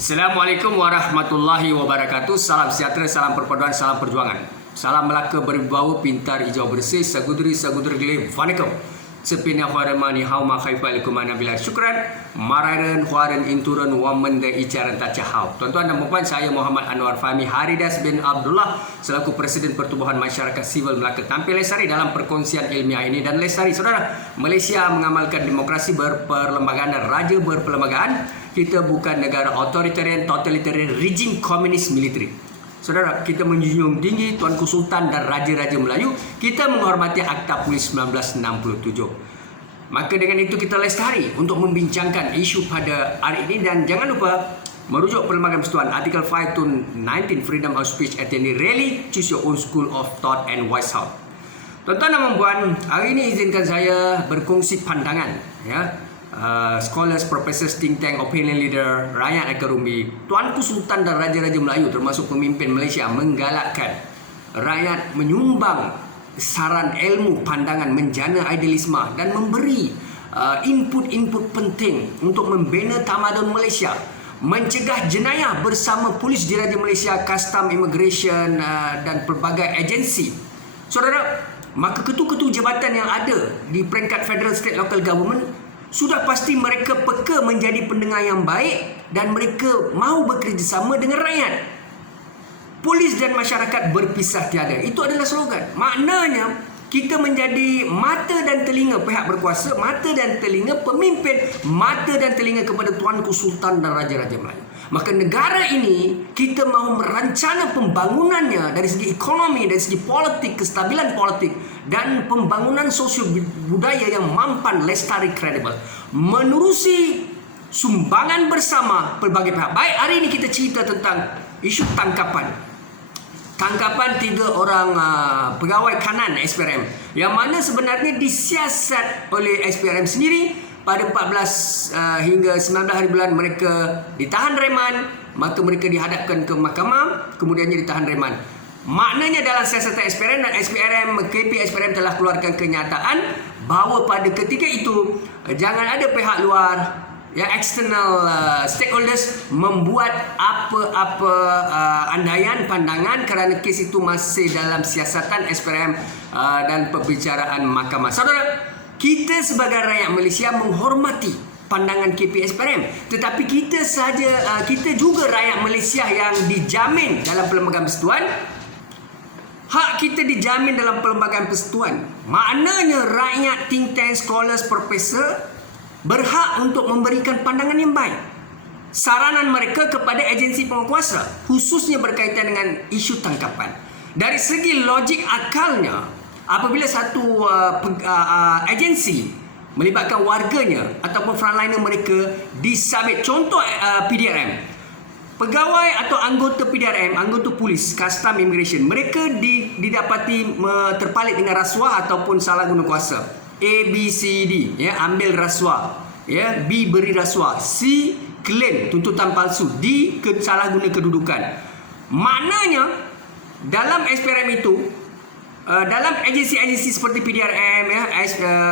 Assalamualaikum warahmatullahi wabarakatuh. Salam sejahtera, salam perpaduan, salam perjuangan. Salam Melaka berwibawa, pintar, hijau bersih. Sagudri gile, vanakkam. Sepina khwaramani hauma khaifa alaikum anabila syukran. Mararan khwaran inturan waman dan icaran tacahau. Tuan-tuan dan puan, saya Muhammad Anwar Fahmi Haridas bin Abdullah selaku Presiden Pertubuhan Masyarakat Sivil Melaka tampil lestari dalam perkongsian ilmiah ini. Dan lestari, saudara, Malaysia mengamalkan demokrasi berperlembagaan dan raja berperlembagaan. Kita bukan negara authoritarian, totalitarian, rejim komunis militeri. Saudara, kita menjunjung tinggi Tuanku Sultan dan Raja-Raja Melayu. Kita menghormati Akta Polis 1967. Maka dengan itu kita lestari untuk membincangkan isu pada hari ini. Dan jangan lupa merujuk Perlembagaan Persekutuan Artikel 5 to 19 Freedom of Speech at any rally, choose your own school of thought and wise house. Tuan-tuan dan puan, hari ini izinkan saya berkongsi pandangan, scholars, professors, think tank, opinion leader, rakyat ekonomi, Tuanku Sultan dan Raja-Raja Melayu termasuk pemimpin Malaysia menggalakkan rakyat menyumbang saran ilmu, pandangan, menjana idealisme dan memberi input-input penting untuk membina tamadun Malaysia, mencegah jenayah bersama polis diraja Malaysia, custom, immigration dan pelbagai agensi. Saudara, maka ketua-ketua jabatan yang ada di peringkat federal, state, local government sudah pasti mereka peka menjadi pendengar yang baik dan mereka mahu bekerjasama dengan rakyat. Polis dan masyarakat berpisah tiada. Itu adalah slogan. Maknanya kita menjadi mata dan telinga pihak berkuasa, mata dan telinga pemimpin, mata dan telinga kepada Tuanku Sultan dan Raja-Raja Melayu. Maka negara ini kita mahu merancana pembangunannya dari segi ekonomi, dari segi politik, kestabilan politik dan pembangunan sosio budaya yang mampan, lestari, kredibel, menerusi sumbangan bersama pelbagai pihak. Baik, hari ini kita cerita tentang isu tangkapan 3 orang pegawai kanan SPRM yang mana sebenarnya disiasat oleh SPRM sendiri. Pada 14 hingga 19 hari bulan mereka ditahan reman, maka mereka dihadapkan ke mahkamah, kemudiannya ditahan reman. Maknanya dalam siasatan SPRM dan KP SPRM telah keluarkan kenyataan bahawa pada ketika itu jangan ada pihak luar, external stakeholders membuat apa-apa andaian, pandangan kerana kes itu masih dalam siasatan SPRM dan pembicaraan mahkamah. Saudara, kita sebagai rakyat Malaysia menghormati pandangan KP SPRM, tetapi kita juga rakyat Malaysia yang dijamin dalam Perlembagaan Persekutuan. Hak kita dijamin dalam Perlembagaan Persekutuan. Maknanya rakyat, think tank, scholars, profesor berhak untuk memberikan pandangan yang baik, saranan mereka kepada agensi penguasa, khususnya berkaitan dengan isu tangkapan. Dari segi logik akalnya, apabila satu agensi melibatkan warganya ataupun frontliner mereka disabit, contoh PDRM, pegawai atau anggota PDRM, anggota polis, custom, immigration, mereka didapati terpalit dengan rasuah ataupun salah guna kuasa. A, B, C, D, ambil rasuah, B beri rasuah, C claim tuntutan palsu, D salah guna kedudukan. Maknanya dalam SPRM itu, dalam agensi-agensi seperti PDRM,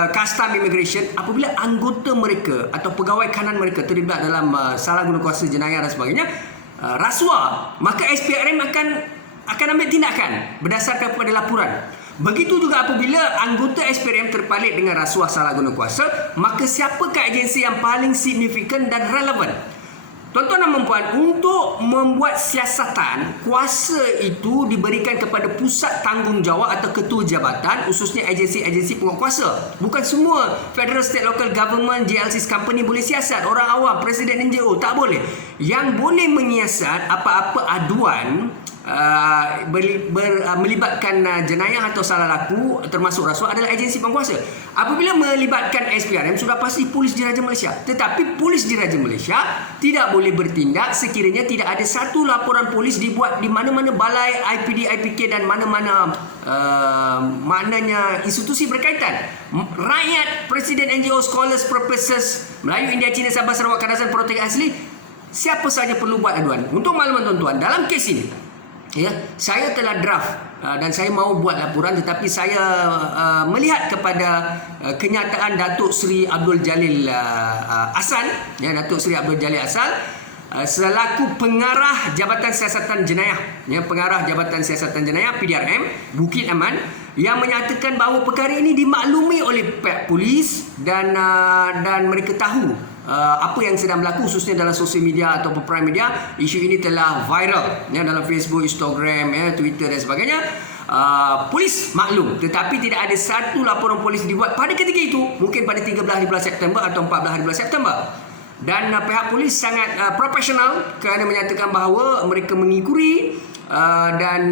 custom, immigration, apabila anggota mereka atau pegawai kanan mereka terlibat dalam salah guna kuasa, jenayah dan sebagainya, rasuah, maka SPRM akan ambil tindakan berdasarkan kepada laporan. Begitu juga apabila anggota SPRM terpalit dengan rasuah, salah guna kuasa, maka siapakah agensi yang paling signifikan dan relevan? Tuan-tuan dan puan, untuk membuat siasatan, kuasa itu diberikan kepada pusat tanggungjawab atau ketua jabatan, khususnya agensi-agensi penguatkuasa. Bukan semua federal, state, local government, JLCs company boleh siasat. Orang awam, presiden NGO tak boleh. Yang boleh menyiasat apa-apa aduan melibatkan jenayah atau salah laku termasuk rasuah adalah agensi penguasa. Apabila melibatkan SPRM, sudah pasti polis diraja Malaysia. Tetapi polis diraja Malaysia tidak boleh bertindak sekiranya tidak ada satu laporan polis dibuat di mana-mana balai IPD, IPK dan mana-mana maknanya institusi berkaitan. Rakyat, presiden NGO, scholars, professors, Melayu, India, Cina, Sabah, Sarawak, Kadazan, Protek Asli, siapa saja perlu buat aduan. Untuk makluman tuan-tuan, dalam kes ini, saya telah draft dan saya mahu buat laporan, tetapi saya melihat kepada kenyataan Datuk Seri Abdul Jalil Ahsan, Datuk Seri Abdul Jalil Ahsan selaku pengarah Jabatan Siasatan Jenayah, ya, pengarah Jabatan Siasatan Jenayah PDRM Bukit Aman, yang menyatakan bahawa perkara ini dimaklumi oleh pihak polis dan mereka tahu apa yang sedang berlaku, khususnya dalam sosial media atau prime media. Isu ini telah viral, ya, dalam Facebook, Instagram, ya, Twitter dan sebagainya. Polis maklum, tetapi tidak ada satu laporan polis dibuat pada ketika itu, mungkin pada 13 hari bulan September atau 14 hari bulan September. Dan pihak polis sangat profesional kerana menyatakan bahawa mereka mengikuti dan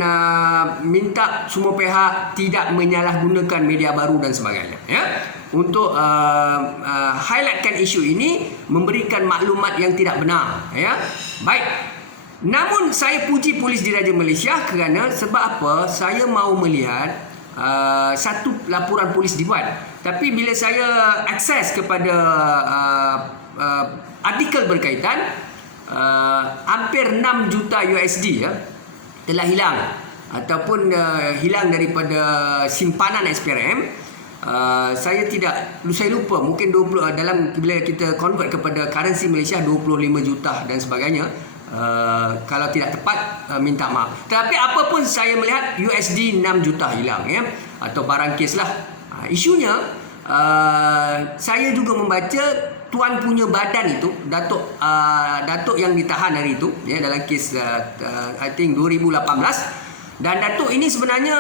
minta semua pihak tidak menyalahgunakan media baru dan sebagainya, ya, untuk highlightkan isu ini, memberikan maklumat yang tidak benar, ya. Baik. Namun saya puji Polis Diraja Malaysia kerana sebab apa? Saya mahu melihat satu laporan polis dibuat. Tapi bila saya akses kepada artikel berkaitan, hampir 6 juta USD, ya, telah hilang ataupun hilang daripada simpanan SPRM. Saya lupa, mungkin 20 dalam bila kita convert kepada currency Malaysia 25 juta dan sebagainya. Kalau tidak tepat, minta maaf. Tapi apapun, saya melihat USD 6 juta hilang, ya, atau barang kes lah. Isunya, saya juga membaca tuan punya badan itu, Datuk yang ditahan hari itu, ya, dalam kes I think 2018. Dan Datuk ini sebenarnya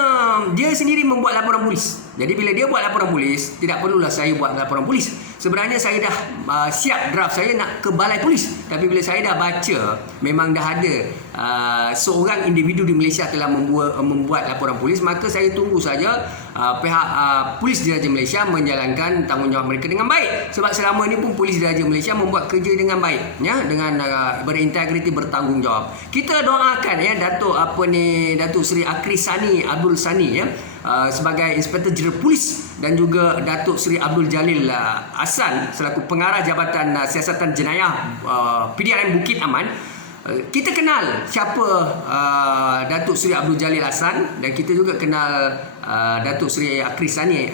dia sendiri membuat laporan polis. Jadi bila dia buat laporan polis, tidak perlulah saya buat laporan polis. Sebenarnya saya dah siap draft saya nak ke balai polis. Tapi bila saya dah baca, memang dah ada seorang individu di Malaysia telah membuat laporan polis, maka saya tunggu saja pihak Polis Diraja Malaysia menjalankan tanggungjawab mereka dengan baik. Sebab selama ini pun Polis Diraja Malaysia membuat kerja dengan baik, ya, dengan berintegriti, bertanggungjawab. Kita doakan, ya, Datuk Seri Akris Sani Abdul Sani, ya, sebagai Inspektor Jeneral Polis, dan juga Datuk Seri Abdul Jalil Hasan selaku pengarah Jabatan Siasatan Jenayah PDRM Bukit Aman. Kita kenal siapa Datuk Seri Abdul Jalil Hasan, dan kita juga kenal Datuk Seri Akris Sani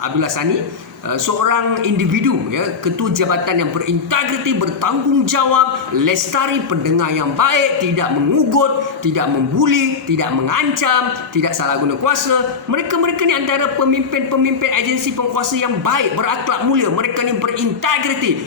Abdullah Sani, seorang individu, ya, ketua jabatan yang berintegriti, bertanggungjawab, lestari, pendengar yang baik, tidak mengugut, tidak membuli, tidak mengancam, tidak salah guna kuasa. Mereka ni antara pemimpin-pemimpin agensi penguasa yang baik, berakhlak mulia. Mereka ni berintegriti,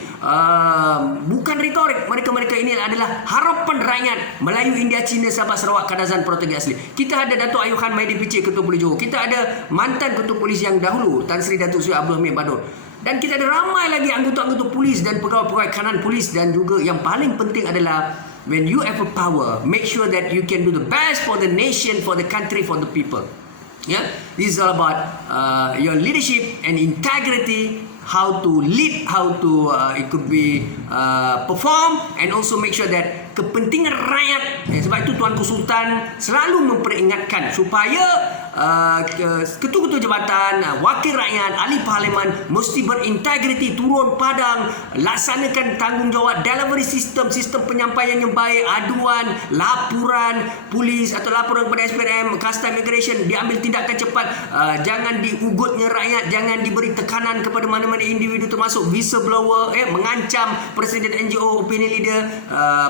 bukan retorik. Mereka ini adalah harapan rakyat Melayu, India, Cina, Sabah, Sarawak, Kadazan, Perotegi asli. Kita ada Datuk Ayuhan Maidi PC, Ketua Polis Johor. Kita ada mantan Ketua Polis yang dahulu, Tan Sri Datuk Seri Abdul Hamid Bador. Dan kita ada ramai lagi anggota-anggota polis dan pegawai-pegawai kanan polis. Dan juga yang paling penting adalah, when you have a power, make sure that you can do the best for the nation, for the country, for the people. Yeah, this is all about your leadership and integrity, how to lead, how to it could be perform, and also make sure that kepentingan rakyat. Sebab itu Tuanku Sultan selalu memperingatkan supaya ketua-ketua jabatan, wakil rakyat, ahli parlimen mesti berintegriti, turun padang, laksanakan tanggungjawab, delivery sistem penyampaian yang baik, aduan, laporan polis atau laporan kepada SPRM, Custom Immigration, diambil tindakan cepat. Jangan diugutnya rakyat, jangan diberi tekanan kepada mana-mana individu, termasuk whistleblower, mengancam presiden NGO, opinion leader,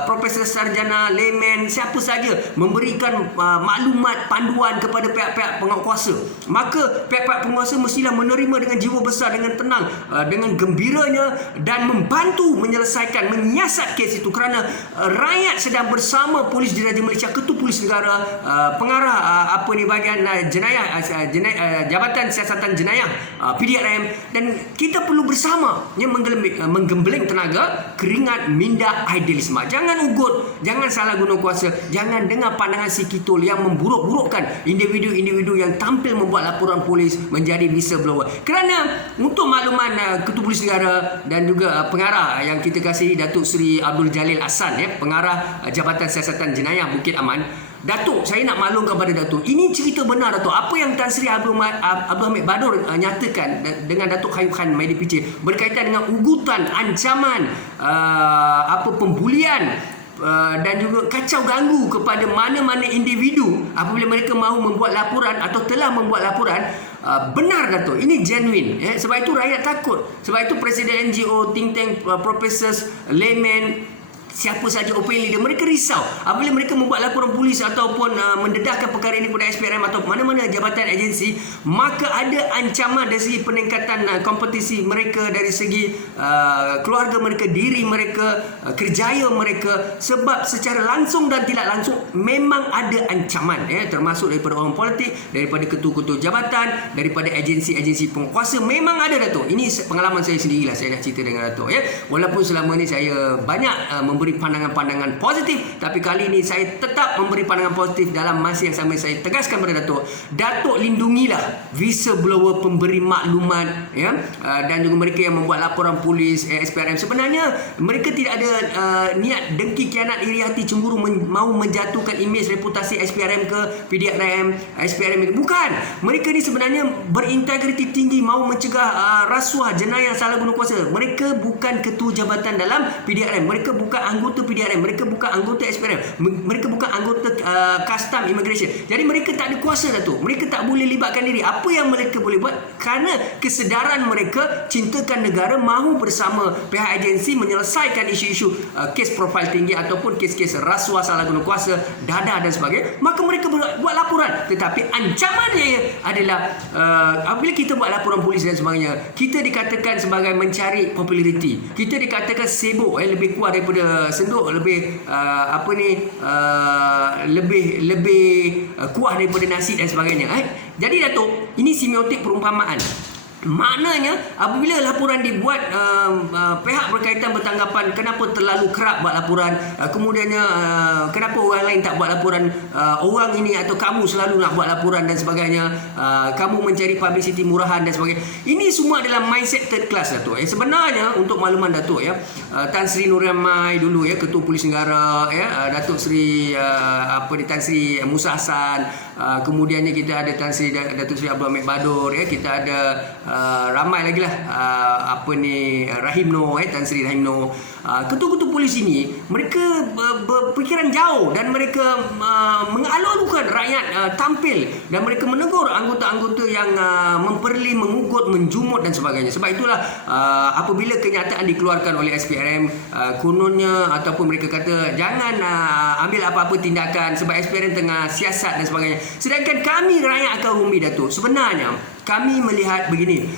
profesor sarjana, layman, siapa saja, memberikan maklumat, panduan kepada pihak-pihak penguasa. Maka pihak-pihak penguasa mestilah menerima dengan jiwa besar, dengan tenang, dengan gembiranya, dan membantu menyelesaikan, menyiasat kes itu, kerana rakyat sedang bersama Polis Diraja Malaysia, Ketua Polis Negara, pengarah bahagian jenayah, Jabatan Siasatan Jenayah PDRM, dan kita perlu bersama, menggembeling tenaga, keringat, minda, idealisme. Jangan ugut, jangan salah guna kuasa, jangan dengar pandangan si kitol yang memburuk-burukkan individu-individu yang tampil membuat laporan polis menjadi whistleblower. Kerana untuk makluman Ketua Polis Negara dan juga pengarah yang kita kasihi, Datuk Seri Abdul Jalil Hasan, pengarah Jabatan Siasatan Jenayah Bukit Aman, Datuk, saya nak maklum kepada Datuk, ini cerita benar, Datuk. Apa yang Tan Sri Abdul Hamid Bador nyatakan dengan Datuk Ayuhan Maidi PC berkaitan dengan ugutan, ancaman, pembulian, dan juga kacau ganggu kepada mana-mana individu apabila mereka mahu membuat laporan atau telah membuat laporan, benar, Datuk. Ini genuine. Sebab itu rakyat takut. Sebab itu Presiden NGO, think tank, professors, layman, siapa saja opinion leader, mereka risau apabila mereka membuat laporan polis ataupun mendedahkan perkara ini kepada SPRM atau mana-mana jabatan agensi, maka ada ancaman dari segi peningkatan kompetisi mereka, dari segi keluarga mereka, diri mereka, kerjaya mereka, sebab secara langsung dan tidak langsung memang ada ancaman, termasuk daripada orang politik, daripada ketua-ketua jabatan, daripada agensi-agensi penguasa. Memang ada, Datuk. Ini pengalaman saya sendirilah, saya nak cerita dengan Datuk, walaupun selama ni saya banyak memberi pandangan-pandangan positif, tapi kali ini saya tetap memberi pandangan positif. Dalam masa yang sama saya tegaskan kepada Datuk lindungilah whistleblower, pemberi maklumat, dan juga mereka yang membuat laporan polis, SPRM. Sebenarnya mereka tidak ada niat dengki, kianat, iri hati, cemburu, mahu menjatuhkan imej reputasi SPRM ke PDRM, SPRM. Bukan, mereka ni sebenarnya berintegriti tinggi, mahu mencegah rasuah, jenayah, salah guna kuasa. Mereka bukan ketua jabatan dalam PDRM, mereka bukan anggota PDRM, mereka bukan anggota SPRM, mereka bukan anggota custom immigration. Jadi mereka tak ada kuasa, Datuk. Mereka tak boleh libatkan diri. Apa yang mereka boleh buat, kerana kesedaran mereka cintakan negara, mahu bersama pihak agensi menyelesaikan isu-isu kes profil tinggi ataupun kes-kes rasuah, salah guna kuasa, dadah dan sebagainya, maka mereka buat laporan. Tetapi ancamannya adalah apabila kita buat laporan polis dan sebagainya, kita dikatakan sebagai mencari populariti, kita dikatakan sibuk, lebih kuat daripada senduk, lebih lebih kuah daripada nasi dan sebagainya. Jadi Datuk, ini semiotik perumpamaan. Maknanya apabila laporan dibuat, pihak berkaitan bertanggapan kenapa terlalu kerap buat laporan, kemudiannya kenapa orang lain tak buat laporan, orang ini atau kamu selalu nak buat laporan dan sebagainya, kamu mencari publicity murahan dan sebagainya. Ini semua adalah mindset third class, Datuk. Sebenarnya untuk makluman Datuk, Tan Sri Nurian Mai dulu, Ketua Polis Negara, Datuk Sri Tan Sri Musa Hassan, kemudiannya kita ada Datuk Sri Abdul Hamid Badur, kita ada ramai lagi lah, Rahim Noor, Tan Sri Rahim Noor. Ketua-ketua polis ini mereka berfikiran jauh dan mereka mengalu-alukan rakyat tampil, dan mereka menegur anggota-anggota yang memperli, mengugut, menjumut dan sebagainya. Sebab itulah apabila kenyataan dikeluarkan oleh SPRM, kononnya ataupun mereka kata jangan ambil apa-apa tindakan sebab SPRM tengah siasat dan sebagainya. Sedangkan kami rakyat akan rumi, Datuk, sebenarnya kami melihat begini,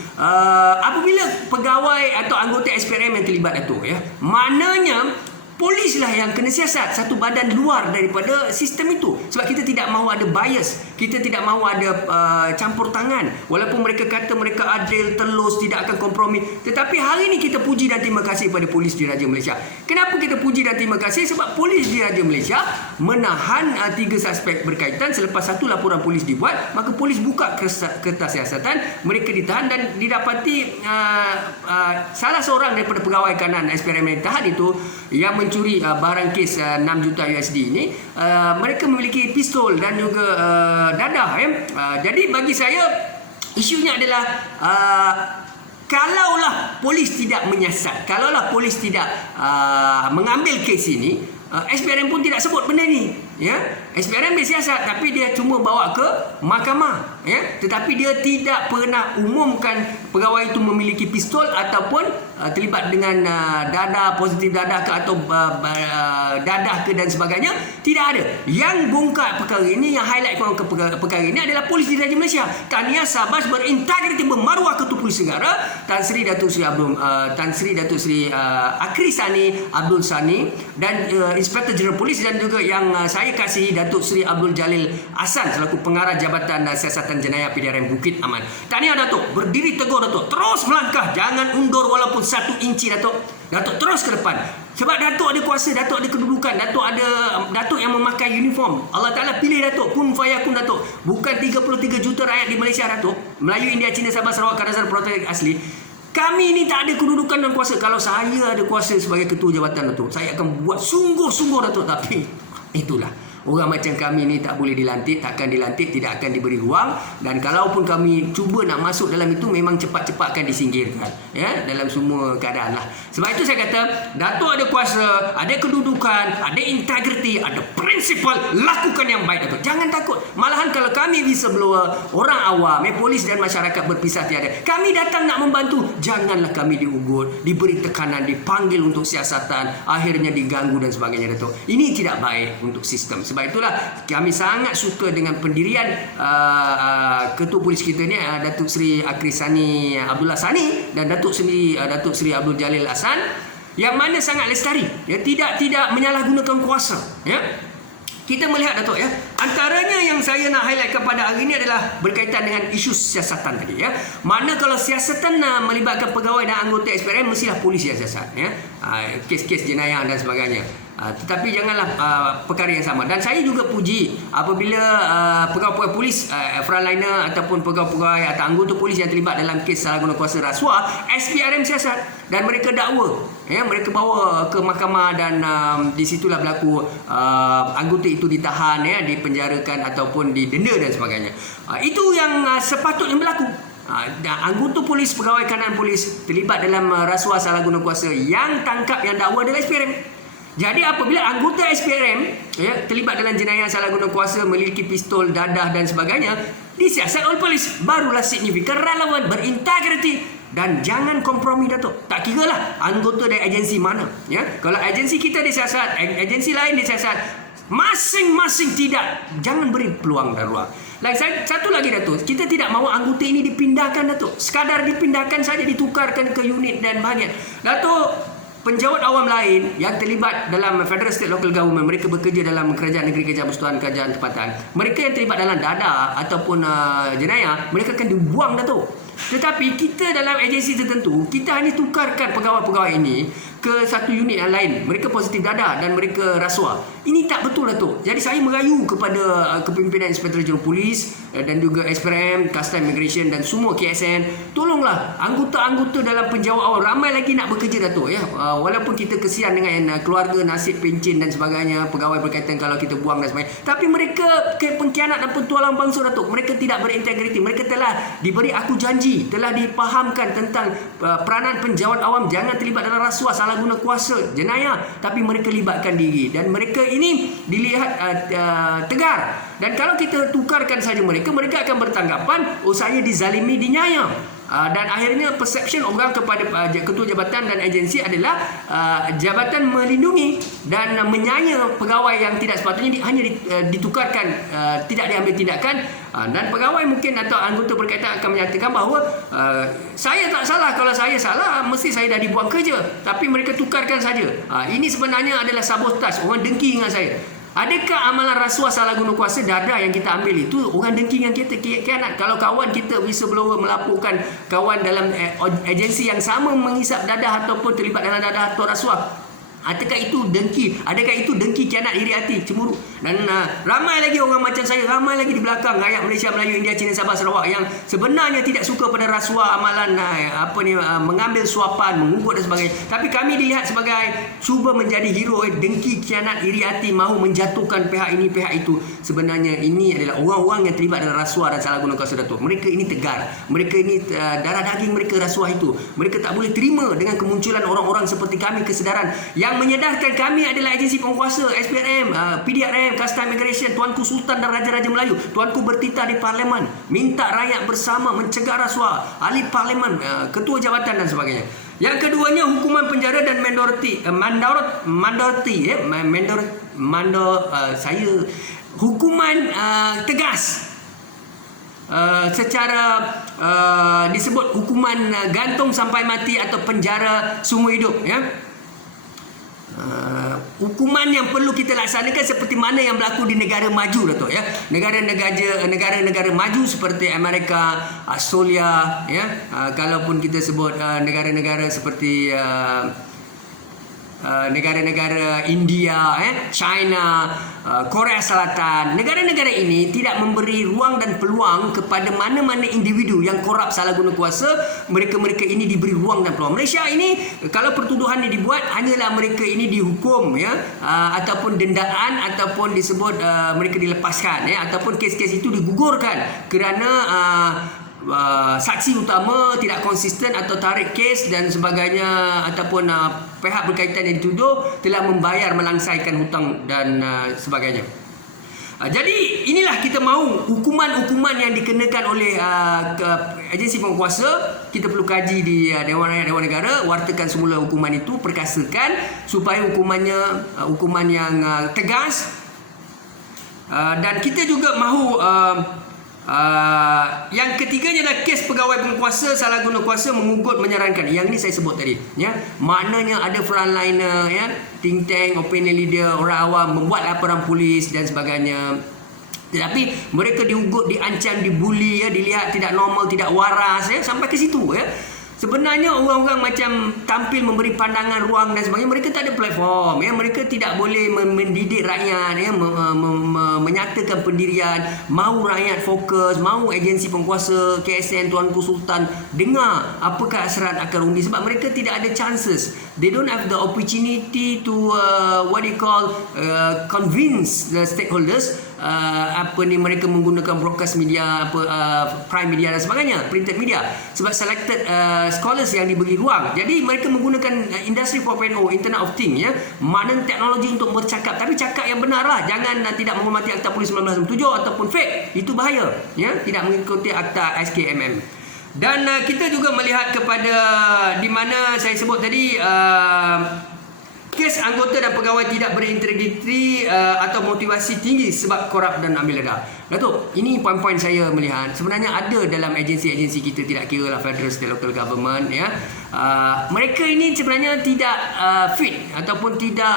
apabila pegawai atau anggota SPRM yang terlibat, Datuk, maknanya polislah yang kena siasat, satu badan luar daripada sistem itu. Sebab kita tidak mahu ada bias, kita tidak mahu ada campur tangan. Walaupun mereka kata mereka adil, telus, tidak akan kompromi, tetapi hari ini kita puji dan terima kasih kepada polis di Raja Malaysia. Kenapa kita puji dan terima kasih? Sebab polis di Raja Malaysia menahan 3 suspek berkaitan. Selepas satu laporan polis dibuat, maka polis buka kertas siasatan, mereka ditahan dan didapati salah seorang daripada pegawai kanan SPRM yang ditahan itu, yang mencuri barang kes 6 juta USD ini, mereka memiliki pistol dan juga dadah. Jadi bagi saya isunya adalah kalaulah polis tidak menyiasat, kalaulah polis tidak mengambil kes ini, SPRM pun tidak sebut benda ni. SPRM dia siasat, tapi dia cuma bawa ke mahkamah, tetapi dia tidak pernah umumkan pegawai itu memiliki pistol ataupun terlibat dengan dadah, positif dadah ke atau dadah ke dan sebagainya. Tidak ada. Yang bongkar perkara ini, yang highlight ke perkara ini adalah polis di Raja Malaysia. Tahniah Sabas berintegriti, bermaruah Ketua Polis Negara Tan Sri Datuk Sri Akri Sani Abdul Sani, dan Inspektor Jeneral Polis, dan juga yang saya kasih Datuk Sri Abdul Jalil Ahsan selaku pengarah Jabatan Siasatan Jenayah PDRM Bukit Aman. Tahniah Datuk, berdiri teguh Datuk, terus melangkah, jangan undur walaupun 1 inci Datuk. Datuk terus ke depan. Sebab Datuk ada kuasa, Datuk ada kedudukan, Datuk yang memakai uniform. Allah Ta'ala pilih Datuk, kun fayakun Datuk. Bukan 33 juta rakyat di Malaysia, Datuk, Melayu, India, Cina, Sabah, Sarawak, Kadazan, Protek asli. Kami ni tak ada kedudukan dan kuasa. Kalau saya ada kuasa sebagai ketua jabatan, Datuk, saya akan buat sungguh-sungguh, Datuk. Tapi itulah Orang macam kami ni tak boleh dilantik, takkan dilantik, tidak akan diberi ruang, dan kalaupun kami cuba nak masuk dalam itu memang cepat-cepat akan disingkirkan ya, dalam semua keadaan lah. Sebab itu saya kata Datuk ada kuasa, ada kedudukan, ada integriti, ada prinsipal, lakukan yang baik Datuk. Jangan takut. Malahan kalau kami whistleblower, orang awam, polis dan masyarakat berpisah tiada, kami datang nak membantu, janganlah kami diugut, diberi tekanan, dipanggil untuk siasatan, akhirnya diganggu dan sebagainya Datuk. Ini tidak baik untuk sistem. Sebab itulah kami sangat suka dengan pendirian Ketua Polis kita ni, Datuk Seri Akrisani Abdullah Sani dan Datuk Seri Abdul Jalil Ahsan, yang mana sangat lestari ya, tidak menyalahgunakan kuasa ya. Kita melihat Datuk ya, antaranya yang saya nak highlight kepada hari ini adalah berkaitan dengan isu siasatan tadi ya. Mana kalau siasatan melibatkan pegawai dan anggota SPRM, mestilah polis yang siasat ya. Kes-kes jenayah dan sebagainya. Tetapi janganlah perkara yang sama. Dan saya juga puji apabila pegawai-pegawai polis, frontliner ataupun pegawai-pegawai atau anggota polis yang terlibat dalam kes salah guna kuasa rasuah, SPRM siasat dan mereka dakwa ya, mereka bawa ke mahkamah dan di situlah berlaku anggota itu ditahan ya, dipenjarakan ataupun didenda dan sebagainya. Itu yang sepatutnya berlaku. Anggota polis, pegawai kanan polis terlibat dalam rasuah salah guna kuasa, yang tangkap, yang dakwa adalah SPRM. Jadi apabila anggota SPRM ya, terlibat dalam jenayah salah guna kuasa, memiliki pistol, dadah dan sebagainya, disiasat oleh polis, barulah signifikan, relevan, berintegriti. Dan jangan kompromi Datuk. Tak kira lah anggota dari agensi mana ya. Kalau agensi kita disiasat, agensi lain disiasat, masing-masing tidak, jangan beri peluang dan ruang. Satu lagi Datuk, kita tidak mahu anggota ini dipindahkan Datuk. Sekadar dipindahkan saja, ditukarkan ke unit dan bahagian. Datuk, penjawat awam lain yang terlibat dalam Federal State Local Government, mereka bekerja dalam kerajaan negeri, kerajaan persekutuan, kerajaan tempatan, mereka yang terlibat dalam dadah ataupun jenayah, mereka akan dibuang Datuk. Tetapi kita dalam agensi tertentu, kita hanya tukarkan pegawai-pegawai ini ke satu unit yang lain. Mereka positif dadah dan mereka rasuah. Ini tak betul Datuk. Jadi saya merayu kepada kepimpinan Inspektorat Jenderal Polis dan juga SPRM, Custom Immigration dan semua KSN, tolonglah anggota-anggota dalam penjawat awam, ramai lagi nak bekerja Datuk ya. Walaupun kita kesian dengan keluarga, nasib pencen dan sebagainya, pegawai berkaitan kalau kita buang dan sebagainya, tapi mereka pengkhianat dan pentualang bangsa Datuk. Mereka tidak berintegriti. Mereka telah diberi aku janji, telah dipahamkan tentang peranan penjawat awam jangan terlibat dalam rasuah, salah guna kuasa, jenayah, tapi mereka libatkan diri dan mereka ini dilihat tegar. Dan kalau kita tukarkan saja mereka akan bertanggapan saya dizalimi, dinyayam. Dan akhirnya perception orang kepada ketua jabatan dan agensi adalah jabatan melindungi dan menyaya pegawai yang tidak sepatutnya, hanya ditukarkan, tidak diambil tindakan. Dan pegawai mungkin atau anggota berkaitan akan menyatakan bahawa saya tak salah, kalau saya salah mesti saya dah dibuang kerja, tapi mereka tukarkan saja. Ini sebenarnya adalah sabotaj, orang dengki dengan saya. Adakah amalan rasuah salah guna kuasa dadah yang kita ambil itu orang dengki yang kita kianat? Kalau kawan kita whistleblower melaporkan kawan dalam agensi yang sama menghisap dadah ataupun terlibat dalam dadah atau rasuah, adakah itu dengki? Adakah itu dengki, kianat, iri hati, cemburu? Dan ramai lagi orang macam saya, ramai lagi di belakang rakyat Malaysia, Melayu, India, Cina, Sabah, Sarawak yang sebenarnya tidak suka pada rasuah, amalan mengambil suapan, mengugut dan sebagainya. Tapi kami dilihat sebagai cuba menjadi hero, dengki, kianat, iri hati, mahu menjatuhkan pihak ini, pihak itu. Sebenarnya ini adalah orang-orang yang terlibat dalam rasuah dan salah guna kuasa Datuk. Mereka ini tegar, mereka ini darah daging mereka rasuah itu. Mereka tak boleh terima dengan kemunculan orang-orang seperti kami, kesedaran yang menyedarkan kami adalah agensi penguasa, SPRM, PDRM, Custom Immigration, Tuanku Sultan dan Raja-Raja Melayu. Tuanku bertitah di Parlimen, minta rakyat bersama mencegah rasuah, ahli Parlimen, ketua jabatan dan sebagainya. Yang keduanya hukuman penjara dan hukuman tegas. Secara disebut hukuman gantung sampai mati atau penjara seumur hidup ya. Hukuman yang perlu kita laksanakan seperti mana yang berlaku di negara maju Datuk ya. Negara-negara maju seperti Amerika, Australia ya. Kalaupun kita sebut negara-negara seperti negara-negara India, China, Korea Selatan, negara-negara ini tidak memberi ruang dan peluang kepada mana-mana individu yang korup salah guna kuasa. Mereka-mereka ini diberi ruang dan peluang. Malaysia ini kalau pertuduhan ini dibuat, hanyalah mereka ini dihukum ataupun dendaan ataupun disebut mereka dilepaskan ataupun kes-kes itu digugurkan kerana saksi utama tidak konsisten atau tarik kes dan sebagainya, ataupun pihak berkaitan yang dituduh telah membayar melangsaikan hutang dan sebagainya. Jadi inilah kita mahu hukuman-hukuman yang dikenakan oleh agensi penguasa kita perlu kaji di Dewan Negara, wartakan semula hukuman itu, perkasakan supaya hukuman yang tegas. Dan kita juga mahu yang ketiganya adalah kes pegawai penguasa salah guna kuasa mengugut menyarankan. Yang ini saya sebut tadi, maknanya ada frontliner, think tank, opinion leader, orang awam membuat laporan polis dan sebagainya, tetapi mereka diugut, diancam, dibuli, dilihat tidak normal, tidak waras, sampai ke situ. Sebenarnya orang-orang macam tampil memberi pandangan, ruang dan sebagainya, mereka tak ada platform, mereka tidak boleh mendidik rakyat, menyatakan pendirian, mahu rakyat fokus, mahu agensi penguasa, KSN, Tuanku Sultan dengar apakah hasrat akar undi, sebab mereka tidak ada chances, they don't have the opportunity to convince the stakeholders. Mereka menggunakan broadcast media, prime media dan sebagainya, printed media, sebab selected scholars yang diberi ruang. Jadi mereka menggunakan industri 4.0, Internet of Things, makna teknologi untuk bercakap, tapi cakap yang benar lah, jangan tidak menghormati Akta Polis 1997 ataupun fake, itu bahaya, tidak mengikuti Akta SKMM. Dan kita juga melihat kepada di mana saya sebut tadi, kes anggota dan pegawai tidak berintegriti atau motivasi tinggi sebab korup dan ambil ledah. Datuk, ini poin-poin saya melihat sebenarnya ada dalam agensi-agensi kita, tidak kira lah federal, state, local government, mereka ini sebenarnya tidak fit ataupun tidak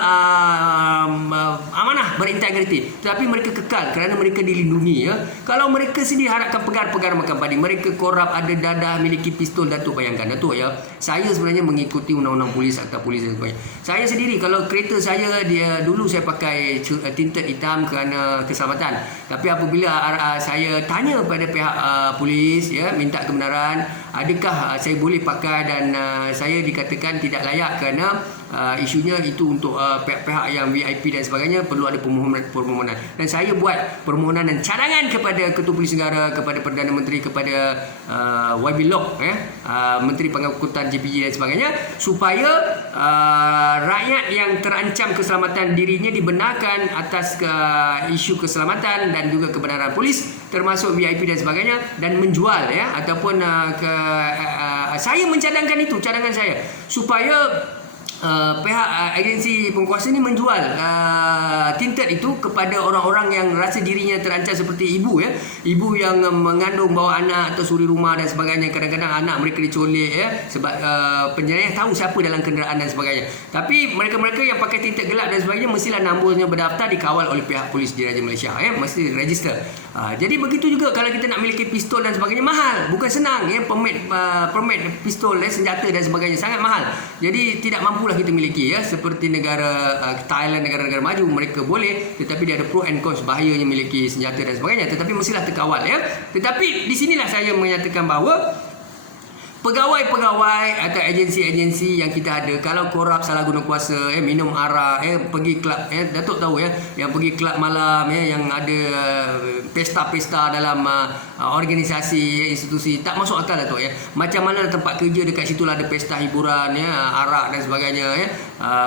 amanah, berintegriti, tetapi mereka kekal kerana mereka dilindungi. Kalau mereka sendiri harapkan pegar makan padi, mereka korup, ada dadah, miliki pistol, Datuk bayangkan. Datuk, saya sebenarnya mengikuti undang-undang polis, Akta Polis dan sebagainya. Saya sendiri kalau kereta saya, dulu saya pakai tinted hitam kerana keselamatan, tapi apabila saya tanya pada pihak polis, minta kebenaran adakah saya boleh pakai, dan saya dikatakan tidak layak kerana isunya itu untuk pihak-pihak yang VIP dan sebagainya, perlu ada permohonan. Dan saya buat permohonan dan cadangan kepada Ketua Polis Negara, kepada Perdana Menteri, kepada YB Lok, Menteri Pengangkutan JPJ dan sebagainya, supaya rakyat yang terancam keselamatan dirinya dibenarkan atas isu keselamatan dan juga kebenaran polis, termasuk VIP dan sebagainya, dan menjual ataupun saya mencadangkan itu, cadangan saya, supaya pihak agensi penguasa ini menjual tinted itu kepada orang-orang yang rasa dirinya terancam, seperti ibu yang mengandung bawa anak atau suri rumah dan sebagainya. Kadang-kadang anak mereka dicolek sebab penjenayah tahu siapa dalam kenderaan dan sebagainya. Tapi mereka-mereka yang pakai tinted gelap dan sebagainya mestilah nombornya berdaftar, dikawal oleh pihak polis Diraja Malaysia, mesti register. Jadi begitu juga kalau kita nak miliki pistol dan sebagainya, mahal, bukan senang, permit pistol, senjata dan sebagainya sangat mahal. Jadi tidak mampulah kita miliki, seperti negara Thailand, negara-negara maju, mereka boleh, tetapi dia ada pro and cons, bahayanya miliki senjata dan sebagainya, tetapi mestilah terkawal. Tetapi di sinilah saya menyatakan bahawa pegawai-pegawai atau agensi-agensi yang kita ada, kalau korup, salah guna kuasa, minum arak, pergi kelab, Datuk tahu yang pergi kelab malam, yang ada pesta-pesta dalam organisasi, institusi, tak masuk akal, Datuk. Macam mana tempat kerja, dekat situlah ada pesta hiburan, arak dan sebagainya.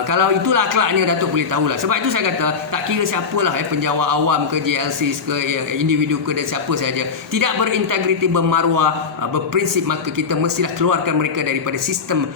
Kalau itulah akhlaknya, Datuk boleh tahulah. Sebab itu saya kata, tak kira siapalah, penjawat awam ke, JLC ke, individu ke, dan siapa saja, tidak berintegriti, bermaruah, berprinsip, maka kita mestilah keluarkan mereka daripada sistem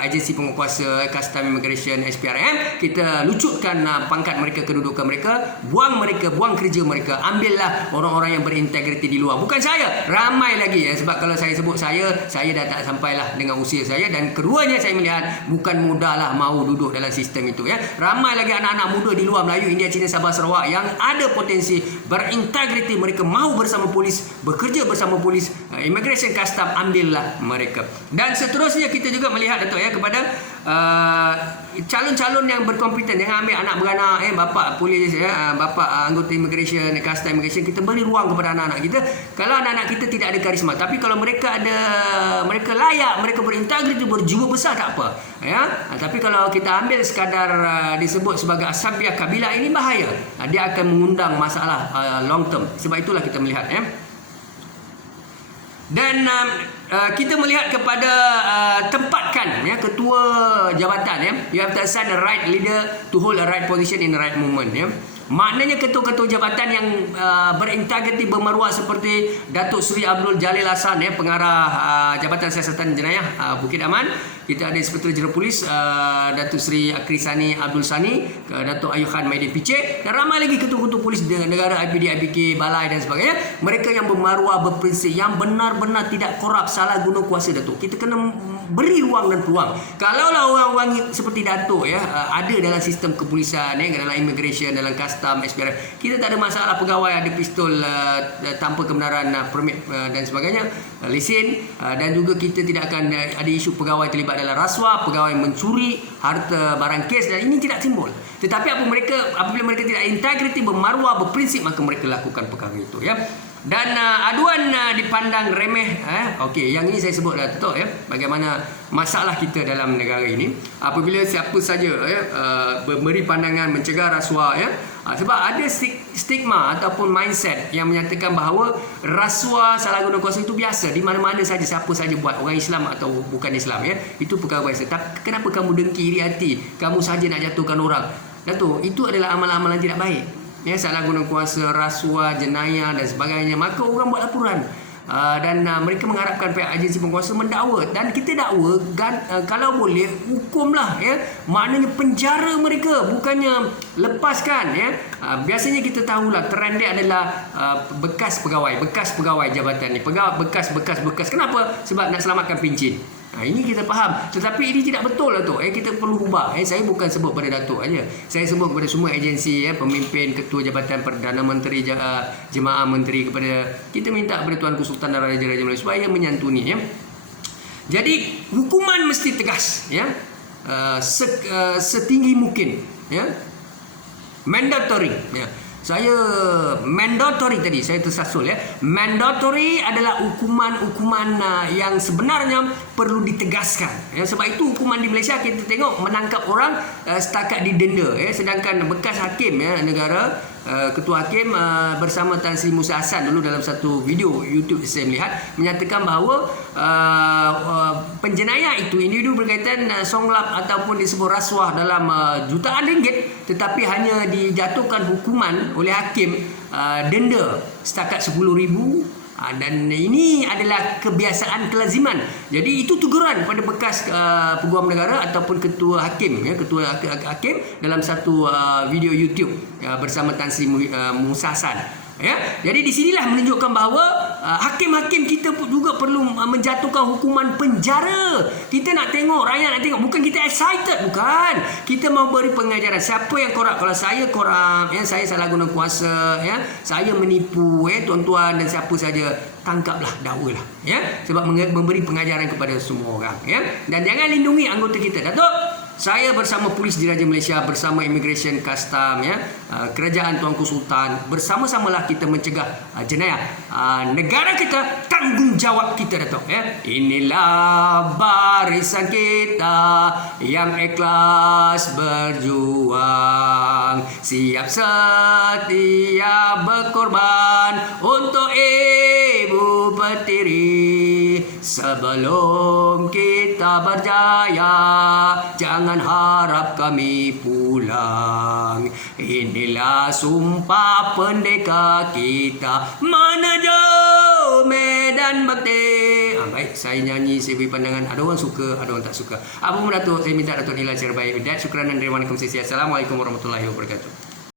agensi penguasa, custom, immigration, SPRM. Kita lucutkan pangkat mereka, kedudukan mereka, buang kerja mereka, ambillah orang-orang yang berintegriti di luar. Bukan saya, ramai lagi, sebab kalau saya sebut saya dah tak sampailah dengan usia saya, dan keduanya saya melihat bukan mudahlah mahu duduk dalam sistem itu. Ramai lagi anak-anak muda di luar Melayu, India, China, Sabah, Sarawak yang ada potensi, berintegriti, mereka mahu bersama polis, bekerja bersama polis, immigration, custom, ambillah mereka. Dan seterusnya kita juga melihat Datuk ya kepada calon-calon yang berkompeten. Jangan ambil anak beranak bapa polis ya, bapa anggota immigration, custom immigration. Kita beri ruang kepada anak-anak kita. Kalau anak-anak kita tidak ada karisma, tapi kalau mereka layak, mereka berintegriti, berjiwa besar, tak apa ya. Tapi kalau kita ambil sekadar disebut sebagai asabiah kabilah, ini bahaya. Dia akan mengundang masalah long term. Sebab itulah kita melihat ya. Dan kita melihat kepada tempatkan ya ketua jabatan ya. You have to assign the right leader to hold the right position in the right moment ya. Maknanya ketua-ketua jabatan yang berintegriti, bermaruah seperti Datuk Seri Abdul Jalil Hassan ya, pengarah Jabatan Siasatan Jenayah Bukit Aman. Kita ada Inspektor Jeneral Polis Datuk Seri Akrisani Abdul Sani, Datuk Ayuhan Maidin Piche, dan ramai lagi ketua-ketua polis negara, IPD, IPK, Balai dan sebagainya. Mereka yang bermaruah, berprinsip, yang benar-benar tidak korup, salah guna kuasa Datuk. Kita kena beri ruang dan peluang. Kalaulah orang-orang seperti Datuk ya ada dalam sistem kepolisian ya, dalam immigration, dalam custom, SPRF, kita tak ada masalah. Pegawai ada pistol tanpa kebenaran permit dan sebagainya, lesen, dan juga kita tidak akan ada isu pegawai terlibat dalam rasuah, pegawai mencuri harta barang kes, dan ini tidak timbul. Tetapi apabila mereka tidak integriti, bermaruah, berprinsip, maka mereka lakukan perkara itu ya. Dan aduan dipandang remeh okey, yang ini saya sebut dah Datuk ya, bagaimana masalah kita dalam negara ini apabila siapa saja memberi pandangan mencegah rasuah ya. Sebab ada stigma ataupun mindset yang menyatakan bahawa rasuah, salah guna kuasa itu biasa di mana-mana saja, siapa saja buat, orang Islam atau bukan Islam ya, itu perkara biasa. Tapi kenapa kamu dengki, iri hati, kamu saja nak jatuhkan orang? Datuk, itu adalah amalan-amalan tidak baik ya, salah guna kuasa, rasuah, jenayah dan sebagainya. Maka orang buat laporan dan mereka mengharapkan pihak agensi penguasa mendakwa, dan kita dakwa kalau boleh hukumlah ya, maknanya penjara mereka, bukannya lepaskan ya. Biasanya kita tahulah trend dia adalah bekas pegawai jabatan ni, bekas. Kenapa? Sebab nak selamatkan pencin. Ini kita faham, tetapi ini tidak betul lah tu. Kita perlu ubah. Saya bukan sebut pada Datuk aja, saya sebut kepada semua agensi ya, pemimpin, ketua jabatan Perdana Menteri, jemaah menteri, kepada kita minta kepada Tuanku Sultan dan Raja-Raja Malaysia supaya menyantuni ya. Jadi hukuman mesti tegas ya, setinggi mungkin ya, mandatory ya. Saya mandatory tadi, saya tersasul ya. Mandatory adalah hukuman yang sebenarnya perlu ditegaskan ya. Sebab itu hukuman di Malaysia kita tengok menangkap orang setakat didenda ya. Sedangkan bekas hakim ya negara, ketua hakim bersama Tan Sri Musa Hassan dulu dalam satu video YouTube saya melihat menyatakan bahawa penjenayah itu individu berkaitan songlap ataupun disebut rasuah dalam jutaan ringgit, tetapi hanya dijatuhkan hukuman oleh hakim denda setakat 10,000. Dan ini adalah kebiasaan, kelaziman. Jadi itu teguran pada bekas peguam negara ataupun ketua hakim ya, ketua hakim dalam satu video YouTube bersama Tan Sri Musa Hassan. Ya, jadi di sinilah menunjukkan bahawa hakim-hakim kita juga perlu menjatuhkan hukuman penjara. Kita nak tengok, rakyat nak tengok, bukan kita excited, bukan. Kita mau beri pengajaran siapa yang korup. Kalau saya korup ya, saya salah guna kuasa ya, saya menipu tuan-tuan dan siapa saja, tangkaplah, dakwalah ya, sebab memberi pengajaran kepada semua orang ya. Dan jangan lindungi anggota kita. Datuk, saya bersama Polis Diraja Malaysia, bersama Immigration, Custom ya, Kerajaan Tuanku Sultan, bersama-samalah kita mencegah jenayah. Negara kita, tanggungjawab kita Datuk ya. Inilah barisan kita yang ikhlas berjuang, siap setia berkorban untuk Ibu Pertiwi. Sebelum kita berjaya, jangan harap kami pulang. Inilah sumpah pendeka kita menuju medan bakti. Baik, saya nyanyi, saya beri pandangan. Ada orang suka, ada orang tak suka. Apa pun Datuk, saya minta Datuk nilai secara baik. Syukranan dari Waalaikumsalam. Assalamualaikum warahmatullahi wabarakatuh.